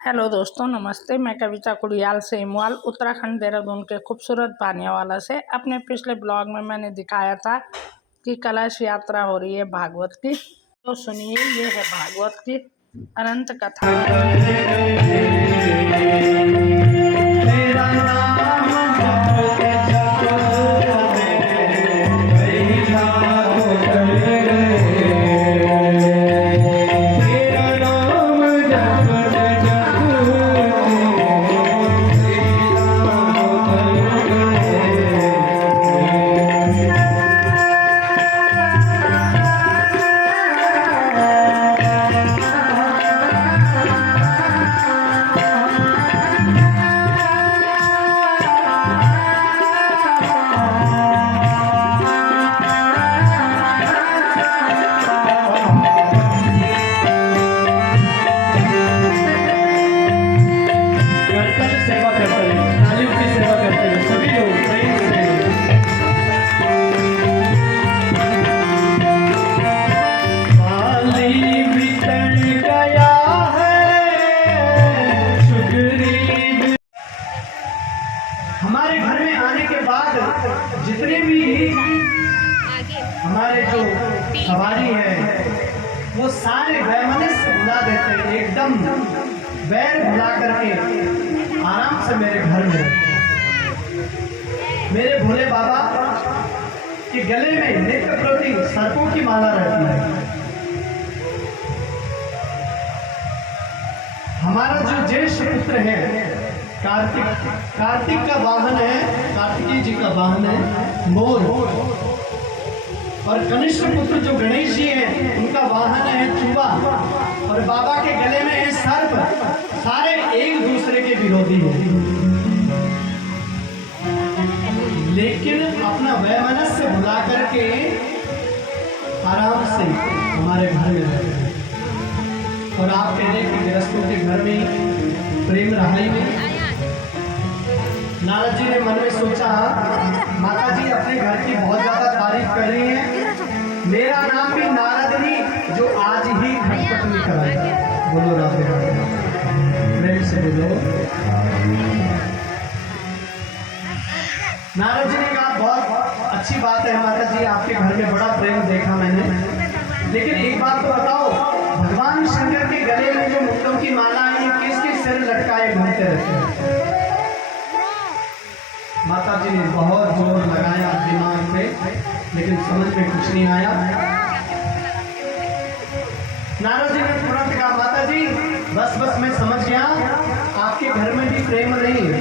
Hello दोस्तों, नमस्ते। मैं कविता कुड़ियाल से इमवाल उत्तराखंड देहरादून के खूबसूरत पानियावाला से। अपने पिछले ब्लॉग में मैंने दिखाया था कि कलश यात्रा हो रही है भागवत की। तो सुनिए, ये है भागवत की अनंत कथा। हमारे घर में आने के बाद जितने भी हमारे जो सवारी है वो सारे वैमनस्य भुला देते हैं, एकदम वैर भुला करके आराम से मेरे घर में रहते हैं। मेरे भोले बाबा के गले में नित्य प्रति सर्पों की माला रहती है। हमारा जो ज्येष्ठ पुत्र है कार्तिक का वाहन है, कार्तिकेय जी का वाहन है मोर, और कनिष्ठ पुत्र जो गणेश जी हैं उनका वाहन है चूहा, और बाबा के गले में है सर्प। सारे एक दूसरे के विरोधी हैं, लेकिन अपना वैमनस्य भुला करके आराम से हमारे घर में रहते हैं। और आप कह रहे हैं कि गृहस्थों के घर में प्रेम रहा ही नहीं। नारद जी ने मन में सोचा, माता जी अपने घर की बहुत ज्यादा तारीफ कर रही हैं, मेरा नाम भी नारदनी जो आज ही खटपट नहीं कराएगा। बोलो राधे राधे, प्रेम से बोलो। नारद जी ने कहा, बहुत अच्छी बात है माता जी, आपके घर में बड़ा प्रेम देखा मैंने, लेकिन एक बात तो बताओ, भगवान शंकर के गले में जो मुक्तों की माला है ये किसके सिर लटकाए घूमते रहते हैं? माता जी ने बहुत जोर लगाया दिमाग पे, लेकिन समझ में कुछ नहीं आया। नारद जी ने तुरंत कहा, माता जी बस मैं समझ गया, आपके घर में भी प्रेम नहीं है।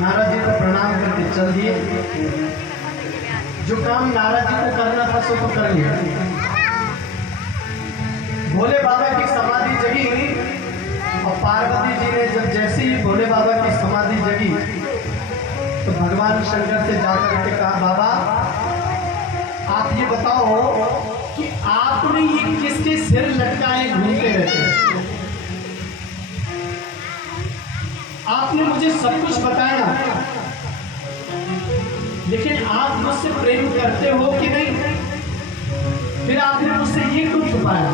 नारद जी को प्रणाम करके चल दिए। जो काम नारद जी को करना था सो तो कर लिया। भोले बाबा की समाधि जगी, और पार्वती जी ने जब जैसे ही भोले बाबा की समाधि जगी तो भगवान शंकर से जाकर के कहा, बाबा आप ये बताओ कि आपने ये किसके सिर लटकाए घूमते रहते हैं? आपने मुझे सब कुछ बताया, लेकिन आप मुझसे प्रेम करते हो कि नहीं? फिर आपने मुझसे ये क्यों छुपाया?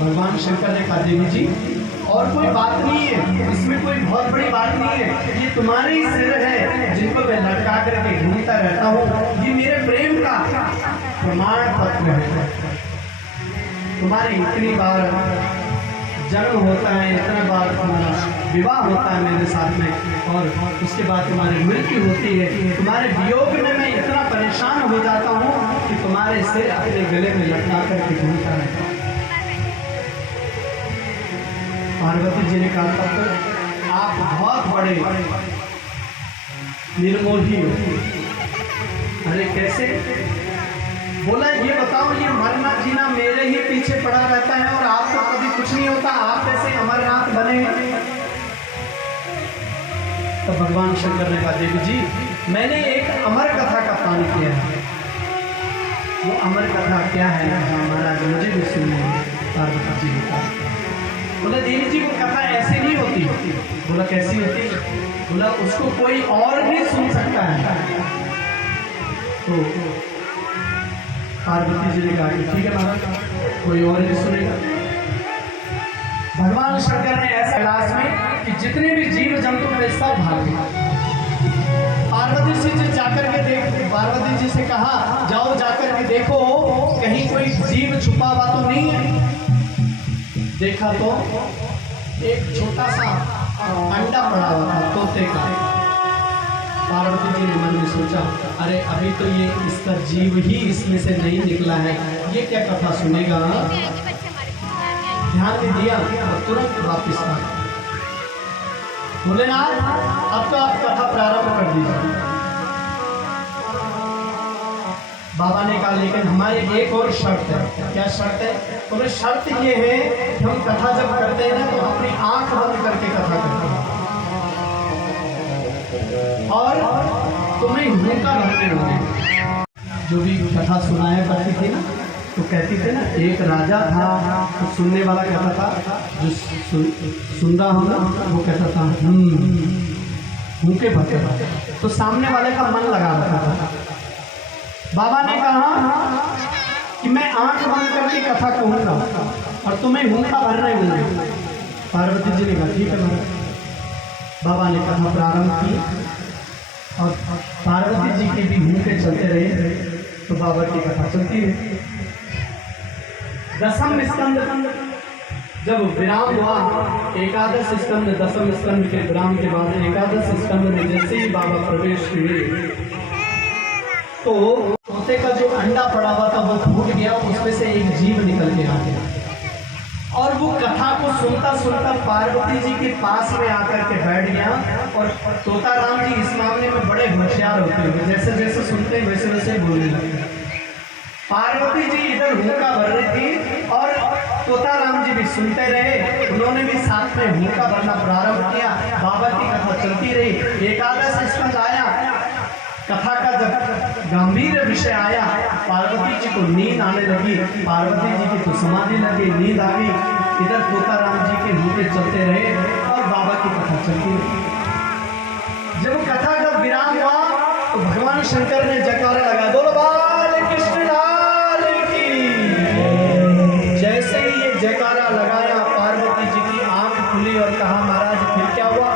भगवान शंकर ने कहा, देवी जी और कोई बात नहीं है, इसमें कोई बहुत बड़ी बात नहीं है, ये तुम्हारे ही सिर है जिनको मैं लटका करके घूमता रहता हूँ, ये मेरे प्रेम का प्रमाण पत्र है। तुम्हारी इतनी बार जन्म होता है, इतना बार तुम्हारा विवाह होता है मेरे साथ में, और उसके बाद तुम्हारी मृत्यु होती है। तुम्हारे वियोग में मैं इतना परेशान हो जाता हूँ कि तुम्हारे सिर अपने गले में लटका करके घूमता रहता हूँ। पार्वती जी ने कहा, तब आप बहुत बड़े निर्मोही हो। अरे कैसे? बोला, ये बताओ, ये मरना जीना मेरे ही पीछे पड़ा रहता है और आपको कभी कुछ नहीं होता, आप कैसे अमरनाथ बने? तो भगवान शंकर ने कहा, देवी जी मैंने एक अमर कथा का पान किया है। वो अमर कथा क्या है? महाराज मुझे भी सुननी है। पार्वती जी ने कहा, बोला, देवी जी वो कथा ऐसे नहीं होती। बोला, कैसी होती? बोला, उसको कोई और भी सुन सकता है। तो पार्वती जी ने कहा कि ठीक है महाराज, कोई और भी सुनेगा। भगवान शंकर ने ऐसा कैलाश में कि जितने भी जीव जंतु थे सब भाग गए। पार्वती जी से कहा जाओ जाकर के देखो कहीं कोई जीव छुपा हुआ तो नहीं है। देखा तो एक छोटा सा अंडा पड़ा हुआ था तोते का। पार्वती जी ने मन में सोचा अरे अभी तो ये इसका जीव ही इसमें से नहीं निकला है, ये क्या कथा सुनेगा। ध्यान नहीं दिया और तुरंत वापिस आ गए। भोलेनाथ अब तो आप कथा प्रारंभ कर दीजिए। बाबा ने कहा लेकिन हमारी एक और शर्त है। क्या शर्त है? तो शर्त ये है कि हम कथा जब करते हैं ना तो अपनी आंख बंद करके कथा करते हैं और तुम्हें हुक्का भरने होंगे। जो भी कथा सुनाया करती थी ना तो कहती थी ना एक राजा था तो सुनने वाला कहता था, जो सुन रहा हो ना वो कहता था हुक्के भरते था, तो सामने वाले का मन लगा रखा था। बाबा ने कहा कि मैं आंख बंद करके कथा कहूँगा और तुम्हें हुक्का भरने होंगे। पार्वती जी ने कहा ठीक है। बाबा ने कथा प्रारंभ की और पार्वती जी के भी हुक्के चलते रहे तो बाबा की कथा चलती रही। दसम स्कंद जब विराम हुआ, एकादश स्कंद दसम स्कंद के विराम के बाद एकादश स्कंद में जैसे ही बाबा प्रवेश हुए तो तोते का जो अंडा पड़ा हुआ था वो फूट गया, उसमें से एक जीव निकल के आ गया और वो कथा को सुनता सुनता पार्वती जी के पास में आकर के बैठ गया। और तोता राम जी इस मामले में बड़े होशियार होते हैं, जैसे जैसे सुनते हैं वैसे वैसे बोलने लगते। पार्वती जी इधर हुक्का भर रही थी और तोता राम जी भी सुनते रहे, उन्होंने भी साथ में हुक्का भरना प्रारंभ किया। बाबा की कथा चलती रही। एकादश स्कंद आया, कथा का जब गंभीर विषय आया, पार्वती जी को नींद आने लगी। पार्वती जी की तो समाधि लगी, नींद आ गई। इधर तोता राम जी के हुक्के चलते रहे और बाबा की कथा चलती रही। जब कथा का विराम हुआ तो भगवान शंकर ने जयकारा लगा, बोलो बाल कृष्ण लाल की। जैसे ही ये जयकारा लगाया पार्वती जी की आंख खुली और कहा महाराज फिर क्या हुआ?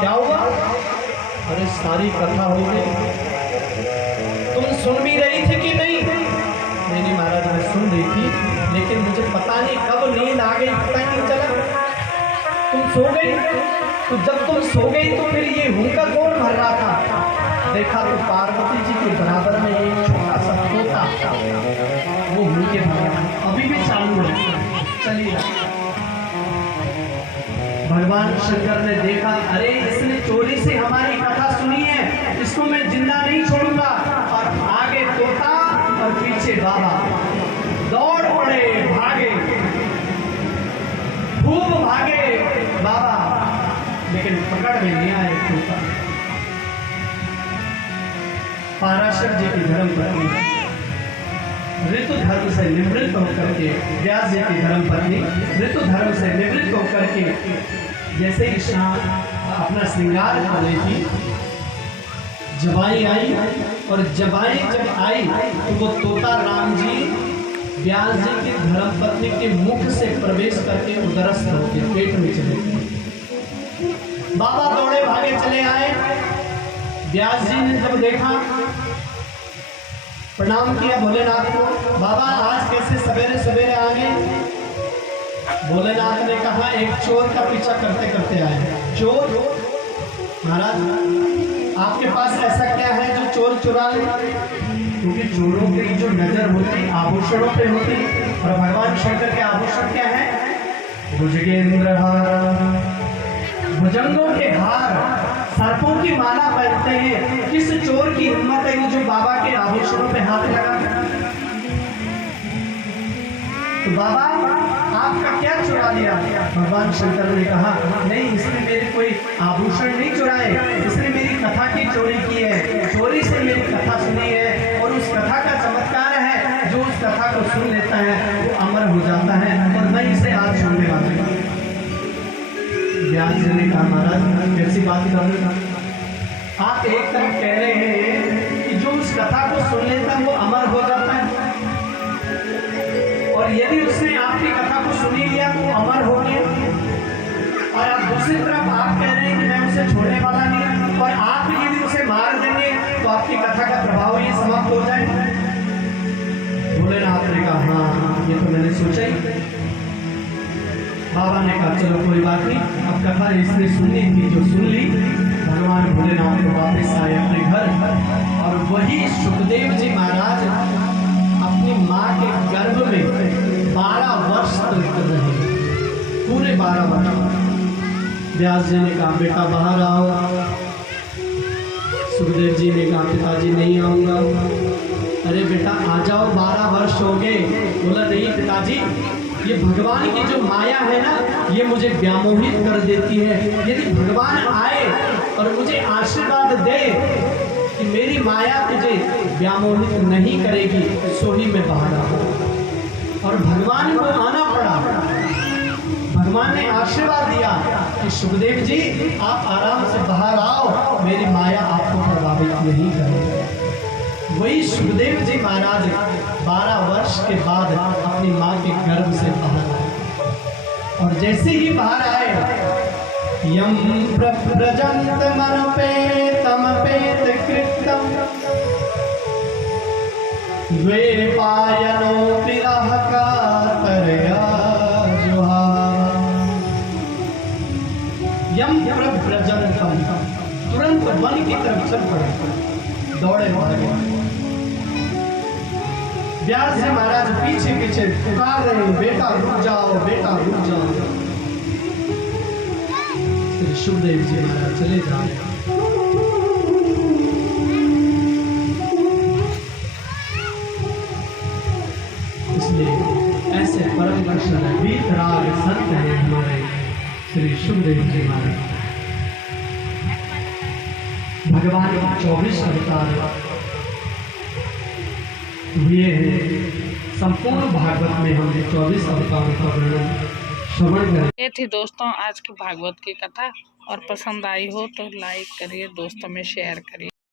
क्या हुआ? अरे सारी कथा हो गई, तुम सुन भी रही थी कि नहीं? नहीं महाराज मैं सुन रही थी, लेकिन मुझे पता नहीं कब नींद आ गई, पता ही नहीं चला। तुम सो गई, तो जब तुम सो गई तो फिर ये हुक्का कौन भर रहा था? देखा तो पार्वती जी के बराबर में एक छोटा सा तोता वो हुक्के भर रहा है, अभी भी चालू है, चलिए। भगवान शंकर ने देखा अरे इसने चोरी से हमारी कथा सुनी है, इसको मैं जिंदा नहीं छोड़ूंगा। और आगे तोता और पीछे बाबा दौड़ पड़े, भागे, खूब भागे बाबा, लेकिन पकड़ में नहीं आए तोता। पराशर जी की धर्म पत्नी ऋतु धर्म से निवृत्त होकर के, व्यास जी की धर्म पत्नी ऋतु धर्म से निवृत्त होकर के जैसे ही अपना श्रृंगार करने की जबाई आई और जबाई जब आई तो वो तोता राम जी व्यास जी की धर्म पत्नी के मुख से प्रवेश करके उदरस्थ होके पेट में चले गए। बाबा दौड़े भागे चले आए। व्यास जी ने जब देखा प्रणाम किया भोलेनाथ को, बाबा आज कैसे सवेरे सवेरे आ गए? भोलेनाथ ने कहा एक चोर का पीछा करते करते आए। चोर? महाराज आपके पास ऐसा क्या है जो चोर चुरा ले? क्योंकि चोरों की जो नजर होती आभूषणों पे होती, और भगवान शंकर के आभूषण क्या है? भुजगेंद्र हार, भुजंगों के हार, सर्पों की माला पहनते हैं। किस चोर की हिम्मत है जो बाबा के आभूषणों पे हाथ लगा? तो बाबा आपका क्या चुरा लिया? भगवान शंकर ने कहा नहीं, इसने मेरे कोई आभूषण नहीं चुराए, इसने मेरी कथा की चोरी की है। चोरी से मेरी कथा सुनी है और उस कथा का चमत्कार है, जो उस कथा को सुन लेता है वो अमर हो जाता है और मैं इसे आज सुनने वाला हूँ। व्यास जी ने कहा महाराज कैसी बात कर रहे हैं आप? एक तरफ कह रहे हैं कि जो उस कथा को सुन लेता है वो अमर हो जाता है, और यदि उसने आपकी कथा को सुन ही लिया तो अमर हो गया, और अब दूसरी तरफ आप कह रहे हैं कि मैं उसे छोड़ने वाला नहीं, और आप यदि उसे मार देंगे तो आपकी कथा का प्रभाव ये समाप्त हो जाए। भोलेनाथ ने कहा हाँ ये तो मैंने सोचा ही। बाबा ने कहा चलो कोई बात नहीं, अब कथा इसने सुननी थी जो सुन ली। भगवान भोलेनाथ को वापस आए अपने घर, और वही सुखदेव जी महाराज अपनी माँ के गर्भ में 12 वर्ष तक रहे, पूरे 12 वर्ष। व्यास जी ने कहा बेटा बाहर आओ। सुखदेव जी ने कहा पिताजी नहीं आऊँगा। अरे बेटा आ जाओ, 12 वर्ष हो गए। बोला नहीं पिताजी, ये भगवान की जो माया है ना, ये मुझे व्यामोहित कर देती है। यदि भगवान आए और मुझे आशीर्वाद दे कि मेरी माया तुझे व्यामोहित नहीं करेगी, सो ही मैं बाहर आऊँ। और भगवान को आना पड़ा। भगवान ने आशीर्वाद दिया कि सुखदेव जी आप आराम से बाहर आओ, मेरी माया आपको प्रभावित नहीं करेगी। वही सुखदेव जी महाराज 12 वर्ष के बाद अपनी माँ के गर्भ से बाहर आए, और जैसे ही बाहर आए, यम प्रजंत मनपेतम पेत कृतम द्वैपायनो विरह कातरया जुहा। यम प्रजंतम, तुरंत वन की तरफ चल पड़े, दौड़े भागे। व्यास जी महाराज पीछे पीछे पुकार रहे हैं बेटा रुक जाओ, बेटा रुक जाओ। श्री सुखदेव जी महाराज चले जाए। इसलिए ऐसे परम दर्शन वीतराग संत हैं हमारे श्री सुखदेव जी महाराज। भगवान के 24 अवतार हुए हैं। संपूर्ण भागवत में हम 24 अवतारों का वर्णन श्रवण करें। ये थी दोस्तों आज की भागवत की कथा, और पसंद आई हो तो लाइक करिए, दोस्तों में शेयर करिए।